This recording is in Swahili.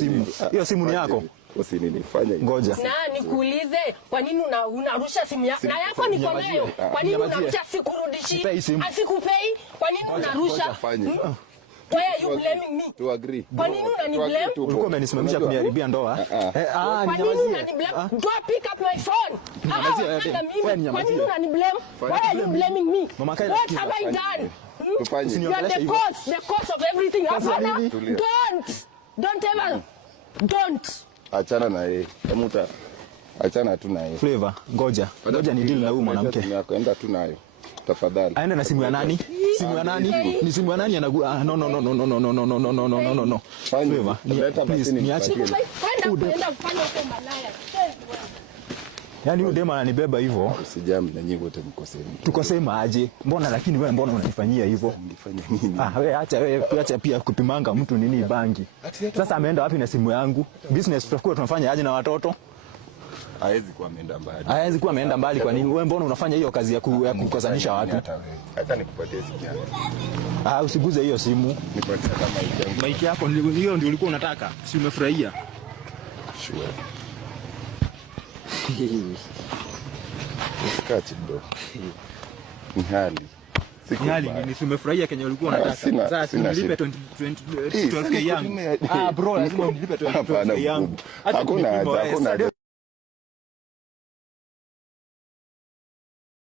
simu. Hiyo simu ni yako. Usinifanye. Ngoja. Na nikuulize, kwa nini unarusha simu yako? Na yako niko nayo. Kwa nini unarusha sikurudishi? Asikupei? Kwa nini unarusha? Why are you blaming me? To agree. Kwa nini unaniblame? Ulikuwa umenisimamisha kuniharibia ndoa. Kwa nini unaniblame? Do pick up my phone. Kwa nini unaniblame? Why are you blaming me? What have I done? You are the cause of everything. Don't ever. Don't. Achana na yeye. Kamuta. Achana tu na yeye. Flavor, ngoja ni deal na huyu mwanamke. Enda tu nayo. Tafadhali. Aenda na simu ya nani? Simu ya nani? Ni simu ya nani anagu? No. Flavor, please niache. Kwenda kufanya huko malaya. Yaani huyu dema ananibeba hivyo. Usijam na nyinyi wote mkoseni. Tukosema aje? Mbona lakini wewe mbona unanifanyia hivyo? Nifanya nini? Wewe acha pia kupimanga mtu nini bangi. Sasa ameenda wapi na simu yangu? Business tutakuwa tunafanya aje na watoto? Haezi kuwa ameenda mbali. Haezi kuwa ameenda mbali kwa nini? Wewe mbona unafanya hiyo kazi ya kukosanisha watu? Hata nikupatie simu yako. Usiguze hiyo simu. Nipatie kama hiyo. Maiki yako hiyo ndio ulikuwa unataka. Si umefurahia? Sure. Usikati bro. Ni hali. Ni umefurahia Kenya ulikuwa unataka. Sasa nilipe 12k yangu. Bro, lazima unilipe 12k yangu. Hakuna